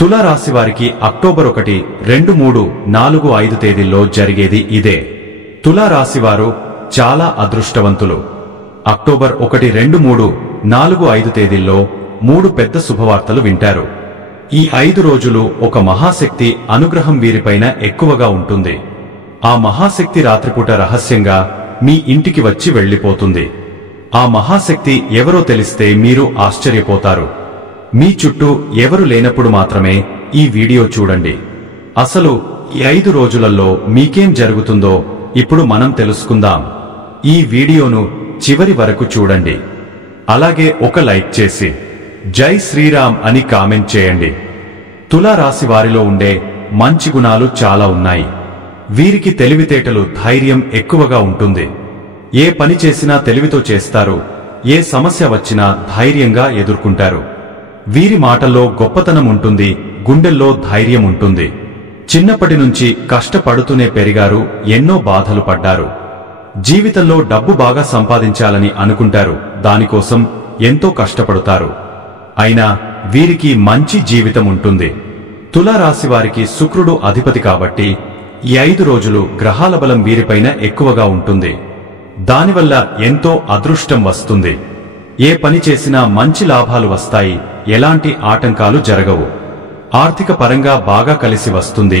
తులా రాశి వారికి అక్టోబర్ 1, 2, 3, 4, 5 తేదీల్లో జరిగేది ఇదే. తులా రాశి వారు చాలా అదృష్టవంతులు. అక్టోబర్ 1, 2, 3, 4, 5 తేదీల్లో 3 పెద్ద శుభవార్తలు వింటారు. ఈ 5 రోజులు ఒక మహాశక్తి అనుగ్రహం వీరిపైన ఎక్కువగా ఉంటుంది. ఆ మహాశక్తి రాత్రిపూట రహస్యంగా మీ ఇంటికి వచ్చి వెళ్లిపోతుంది. ఆ మహాశక్తి ఎవరో తెలిస్తే మీరు ఆశ్చర్యపోతారు. మీ చుట్టూ ఎవరు లేనప్పుడు మాత్రమే ఈ వీడియో చూడండి. అసలు ఈ 5 రోజులలో మీకేం జరుగుతుందో ఇప్పుడు మనం తెలుసుకుందాం. ఈ వీడియోను చివరి వరకు చూడండి. అలాగే ఒక లైక్ చేసి జై శ్రీరామ్ అని కామెంట్ చేయండి. తులా రాశి వారిలో ఉండే మంచి గుణాలు చాలా ఉన్నాయి. వీరికి తెలివితేటలు, ధైర్యం ఎక్కువగా ఉంటుంది. ఏ పని చేసినా తెలివితో చేస్తారు. ఏ సమస్య వచ్చినా ధైర్యంగా ఎదుర్కొంటారు. వీరి మాటల్లో గొప్పతనం ఉంటుంది, గుండెల్లో ధైర్యం ఉంటుంది. చిన్నప్పటి నుంచి కష్టపడుతూనే పెరిగారు, ఎన్నో బాధలు పడ్డారు. జీవితంలో డబ్బు బాగా సంపాదించాలని అనుకుంటారు, దానికోసం ఎంతో కష్టపడతారు. అయినా వీరికి మంచి జీవితం ఉంటుంది. తులా రాశి వారికి శుక్రుడు అధిపతి కాబట్టి ఈ 5 రోజులు గ్రహాల బలం వీరిపైన ఎక్కువగా ఉంటుంది. దానివల్ల ఎంతో అదృష్టం వస్తుంది. ఏ పని చేసినా మంచి లాభాలు వస్తాయి, ఎలాంటి ఆటంకాలు జరగవు. ఆర్థిక పరంగా బాగా కలిసి వస్తుంది.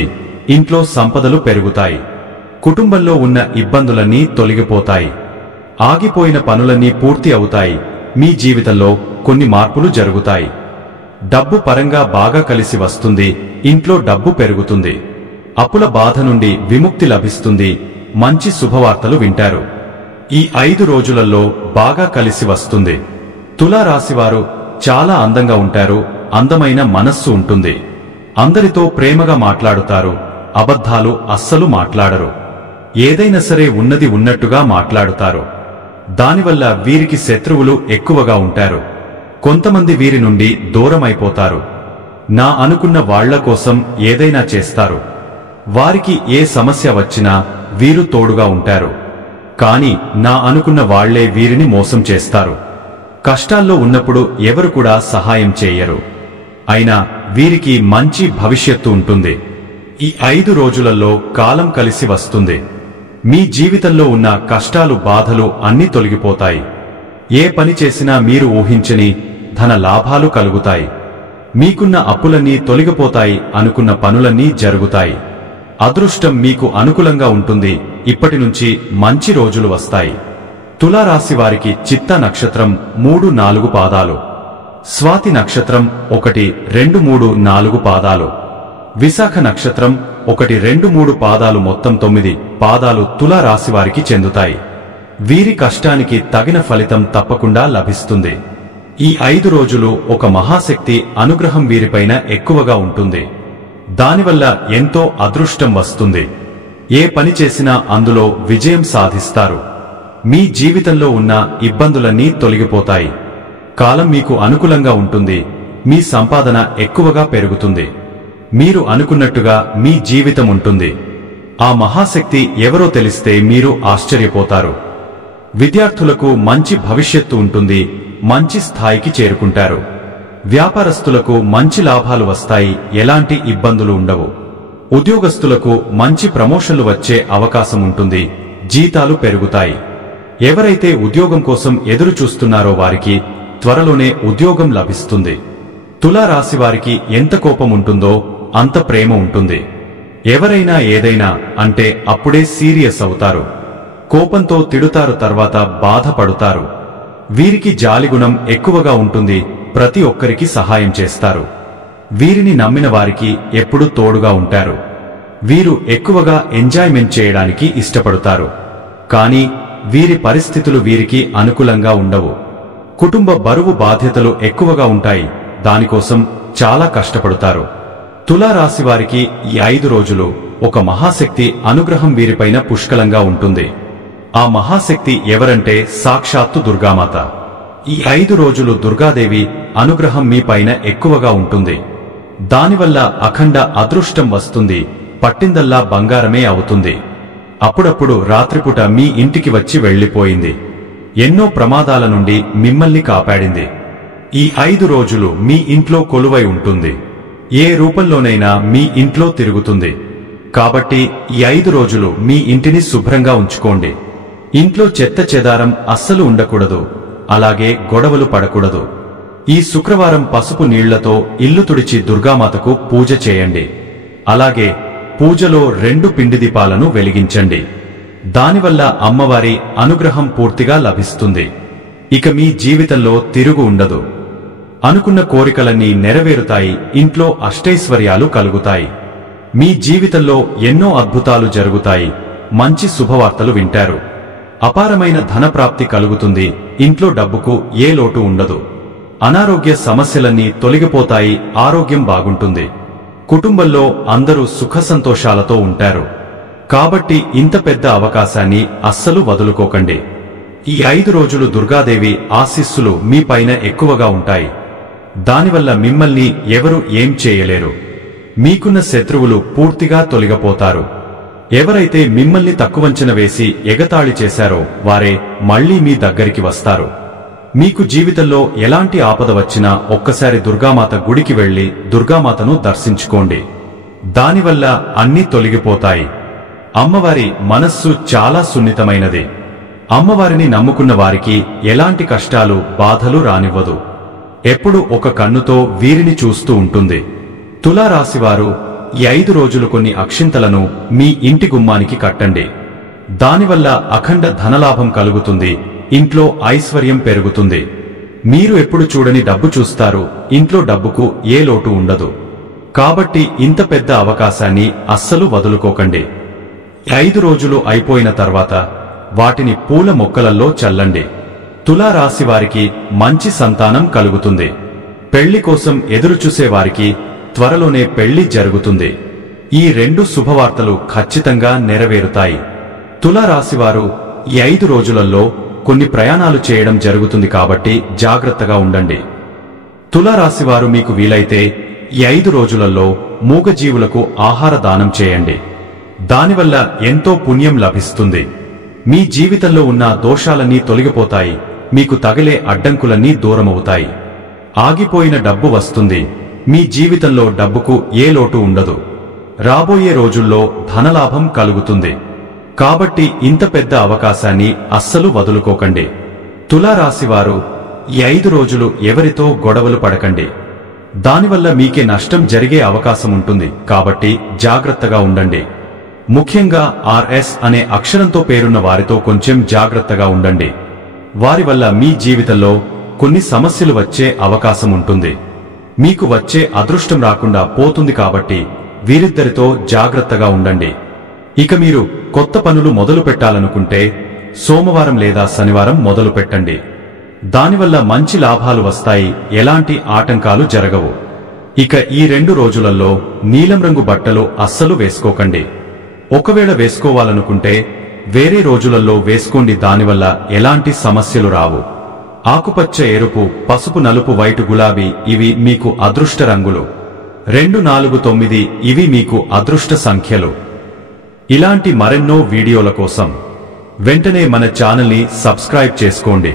ఇంట్లో సంపదలు పెరుగుతాయి. కుటుంబంలో ఉన్న ఇబ్బందులన్నీ తొలగిపోతాయి. ఆగిపోయిన పనులన్నీ పూర్తి అవుతాయి. మీ జీవితంలో కొన్ని మార్పులు జరుగుతాయి. డబ్బు పరంగా బాగా కలిసి వస్తుంది. ఇంట్లో డబ్బు పెరుగుతుంది. అప్పుల బాధ నుండి విముక్తి లభిస్తుంది. మంచి శుభవార్తలు వింటారు. ఈ 5 రోజులలో బాగా కలిసి వస్తుంది. తులా రాశివారు చాలా అందంగా ఉంటారు. అందమైన మనస్సు ఉంటుంది. అందరితో ప్రేమగా మాట్లాడుతారు. అబద్ధాలు అస్సలు మాట్లాడరు. ఏదైనా సరే ఉన్నది ఉన్నట్టుగా మాట్లాడుతారు. దానివల్ల వీరికి శత్రువులు ఎక్కువగా ఉంటారు. కొంతమంది వీరి నుండి దూరమైపోతారు. నా అనుకున్న వాళ్ల కోసం ఏదైనా చేస్తారు. వారికి ఏ సమస్య వచ్చినా వీరు తోడుగా ఉంటారు. కాని నా అనుకున్న వాళ్లే వీరిని మోసం చేస్తారు. కష్టాల్లో ఉన్నప్పుడు ఎవరు కూడా సహాయం చేయరు. అయినా వీరికి మంచి భవిష్యత్తు ఉంటుంది. ఈ 5 రోజులలో కాలం కలిసి వస్తుంది. మీ జీవితంలో ఉన్న కష్టాలు, బాధలు అన్నీ తొలగిపోతాయి. ఏ పని చేసినా మీరు ఊహించని ధన లాభాలు కలుగుతాయి. మీకున్న అప్పులన్నీ తొలగిపోతాయి. అనుకున్న పనులన్నీ జరుగుతాయి. అదృష్టం మీకు అనుకూలంగా ఉంటుంది. ఇప్పటి నుంచి మంచి రోజులు వస్తాయి. తులా రాశి వారికి చిత్తా నక్షత్రం 3, 4 పాదాలు, స్వాతి నక్షత్రం 1, 2, 3, 4 పాదాలు, విశాఖ నక్షత్రం 1, 2, 3 పాదాలు, మొత్తం 9 పాదాలు తులా రాశి వారికి చెందుతాయి. వీరి కష్టానికి తగిన ఫలితం తప్పకుండా లభిస్తుంది. ఈ 5 రోజులు ఒక మహాశక్తి అనుగ్రహం వీరిపైన ఎక్కువగా ఉంటుంది. దానివల్ల ఎంతో అదృష్టం వస్తుంది. ఏ పని చేసినా అందులో విజయం సాధిస్తారు. మీ జీవితంలో ఉన్న ఇబ్బందులన్నీ తొలగిపోతాయి. కాలం మీకు అనుకూలంగా ఉంటుంది. మీ సంపాదన ఎక్కువగా పెరుగుతుంది. మీరు అనుకున్నట్టుగా మీ జీవితం ఉంటుంది. ఆ మహాశక్తి ఎవరో తెలిస్తే మీరు ఆశ్చర్యపోతారు. విద్యార్థులకు మంచి భవిష్యత్తు ఉంటుంది. మంచి స్థాయికి చేరుకుంటారు. వ్యాపారస్తులకు మంచి లాభాలు వస్తాయి. ఎలాంటి ఇబ్బందులు ఉండవు. ఉద్యోగస్తులకు మంచి ప్రమోషన్లు వచ్చే అవకాశం ఉంటుంది. జీతాలు పెరుగుతాయి. ఎవరైతే ఉద్యోగం కోసం ఎదురు చూస్తున్నారో వారికి త్వరలోనే ఉద్యోగం లభిస్తుంది. తులా రాశి వారికి ఎంత కోపం ఉంటుందో అంత ప్రేమ ఉంటుంది. ఎవరైనా ఏదైనా అంటే అప్పుడే సీరియస్ అవుతారు. కోపంతో తిడుతారు, తర్వాత బాధపడుతారు. వీరికి జాలిగుణం ఎక్కువగా ఉంటుంది. ప్రతి ఒక్కరికి సహాయం చేస్తారు. వీరిని నమ్మిన వారికి ఎప్పుడూ తోడుగా ఉంటారు. వీరు ఎక్కువగా ఎంజాయ్మెంట్ చేయడానికి ఇష్టపడతారు. కానీ వీరి పరిస్థితులు వీరికి అనుకూలంగా ఉండవు. కుటుంబ బరువు, బాధ్యతలు ఎక్కువగా ఉంటాయి. దానికోసం చాలా కష్టపడతారు. తులా రాశి వారికి ఈ 5 రోజులు ఒక మహాశక్తి అనుగ్రహం వీరిపైన పుష్కలంగా ఉంటుంది. ఆ మహాశక్తి ఎవరంటే సాక్షాత్తు దుర్గామాత. ఈ 5 రోజులు దుర్గాదేవి అనుగ్రహం మీ పైన ఎక్కువగా ఉంటుంది. దానివల్ల అఖండ అదృష్టం వస్తుంది. పట్టిందల్లా బంగారమే అవుతుంది. అప్పుడప్పుడు రాత్రిపూట మీ ఇంటికి వచ్చి వెళ్లిపోయింది. ఎన్నో ప్రమాదాల నుండి మిమ్మల్ని కాపాడింది. ఈ 5 రోజులు మీ ఇంట్లో కొలువై ఉంటుంది. ఏ రూపంలోనైనా మీ ఇంట్లో తిరుగుతుంది. కాబట్టి ఈ 5 రోజులు మీ ఇంటిని శుభ్రంగా ఉంచుకోండి. ఇంట్లో చెత్త చెదారం అస్సలు ఉండకూడదు. అలాగే గొడవలు పడకూడదు. ఈ శుక్రవారం పసుపు నీళ్లతో ఇల్లు తుడిచి దుర్గామాతకు పూజ చేయండి. అలాగే పూజలో 2 పిండి దీపాలను వెలిగించండి. దానివల్ల అమ్మవారి అనుగ్రహం పూర్తిగా లభిస్తుంది. ఇక మీ జీవితంలో తిరుగు ఉండదు. అనుకున్న కోరికలన్నీ నెరవేరుతాయి. ఇంట్లో అష్టైశ్వర్యాలు కలుగుతాయి. మీ జీవితంలో ఎన్నో అద్భుతాలు జరుగుతాయి. మంచి శుభవార్తలు వింటారు. అపారమైన ధనప్రాప్తి కలుగుతుంది. ఇంట్లో డబ్బుకు ఏ లోటు ఉండదు. అనారోగ్య సమస్యలన్నీ తొలగిపోతాయి. ఆరోగ్యం బాగుంటుంది. కుటుంబంలో అందరూ సుఖ సంతోషాలతో ఉంటారు. కాబట్టి ఇంత పెద్ద అవకాశాన్ని అస్సలు వదులుకోకండి. ఈ 5 రోజులు దుర్గాదేవి ఆశీస్సులు మీ పైన ఎక్కువగా ఉంటాయి. దానివల్ల మిమ్మల్ని ఎవరు ఏం చేయలేరు. మీకున్న శత్రువులు పూర్తిగా తొలగిపోతారు. ఎవరైతే మిమ్మల్ని తక్కువంచన వేసి ఎగతాళి చేశారో వారే మళ్లీ మీ దగ్గరికి వస్తారు. మీకు జీవితంలో ఎలాంటి ఆపద వచ్చినా ఒక్కసారి దుర్గామాత గుడికి వెళ్లి దుర్గామాతను దర్శించుకోండి. దానివల్ల అన్నీ తొలగిపోతాయి. అమ్మవారి మనస్సు చాలా సున్నితమైనది. అమ్మవారిని నమ్ముకున్న వారికి ఎలాంటి కష్టాలు బాధలు రానివ్వదు. ఎప్పుడు ఒక కన్నుతో వీరిని చూస్తూ ఉంటుంది. తులారాశివారు ఈ 5 రోజులు కొన్ని అక్షింతలను మీ ఇంటి గుమ్మానికి కట్టండి. దానివల్ల అఖండ ధనలాభం కలుగుతుంది. ఇంట్లో ఐశ్వర్యం పెరుగుతుంది. మీరు ఎప్పుడు చూడని డబ్బు చూస్తారు. ఇంట్లో డబ్బుకు ఏ లోటు ఉండదు. కాబట్టి ఇంత పెద్ద అవకాశాన్ని అస్సలు వదులుకోకండి. 5 రోజులు అయిపోయిన తర్వాత వాటిని పూల మొక్కలలో చల్లండి. తులారాశివారికి మంచి సంతానం కలుగుతుంది. పెళ్లి కోసం ఎదురుచూసేవారికి త్వరలోనే పెళ్లి జరుగుతుంది. ఈ 2 శుభవార్తలు ఖచ్చితంగా నెరవేరుతాయి. తులారాశివారు ఈ 5 రోజులలో కొన్ని ప్రయాణాలు చేయడం జరుగుతుంది. కాబట్టి జాగ్రత్తగా ఉండండి. తులారాశివారు మీకు వీలైతే ఈ 5 రోజులలో మూగజీవులకు ఆహార దానం చేయండి. దానివల్ల ఎంతో పుణ్యం లభిస్తుంది. మీ జీవితంలో ఉన్న దోషాలన్నీ తొలగిపోతాయి. మీకు తగిలే అడ్డంకులన్నీ దూరమవుతాయి. ఆగిపోయిన డబ్బు వస్తుంది. మీ జీవితంలో డబ్బుకు ఏ లోటు ఉండదు. రాబోయే రోజుల్లో ధనలాభం కలుగుతుంది. కాబట్టి ఇంత పెద్ద అవకాశాన్ని అస్సలు వదులుకోకండి. తులారాశివారు ఈ 5 రోజులు ఎవరితో గొడవలు పడకండి. దానివల్ల మీకే నష్టం జరిగే అవకాశం ఉంటుంది. కాబట్టి జాగ్రత్తగా ఉండండి. ముఖ్యంగా ఆర్ఎస్ అనే అక్షరంతో పేరున్న వారితో కొంచెం జాగ్రత్తగా ఉండండి. వారి వల్ల మీ జీవితంలో కొన్ని సమస్యలు వచ్చే అవకాశం ఉంటుంది. మీకు వచ్చే అదృష్టం రాకుండా పోతుంది. కాబట్టి వీరిద్దరితో జాగ్రత్తగా ఉండండి. ఇక మీరు కొత్త పనులు మొదలు పెట్టాలనుకుంటే సోమవారం లేదా శనివారం మొదలు పెట్టండి. దానివల్ల మంచి లాభాలు వస్తాయి. ఎలాంటి ఆటంకాలు జరగవు. ఇక ఈ 2 రోజులలో నీలం రంగు బట్టలు అస్సలు వేసుకోకండి. ఒకవేళ వేసుకోవాలనుకుంటే వేరే రోజులలో వేసుకోండి. దానివల్ల ఎలాంటి సమస్యలు రావు. ఆకుపచ్చ, ఎరుపు, పసుపు, నలుపు, వైటు, గులాబీ ఇవి మీకు అదృష్ట రంగులు. 2, 4, 9 ఇవి మీకు అదృష్ట సంఖ్యలు. ఇలాంటి మరెన్నో వీడియోల కోసం వెంటనే మన ఛానల్ని సబ్స్క్రైబ్ చేసుకోండి.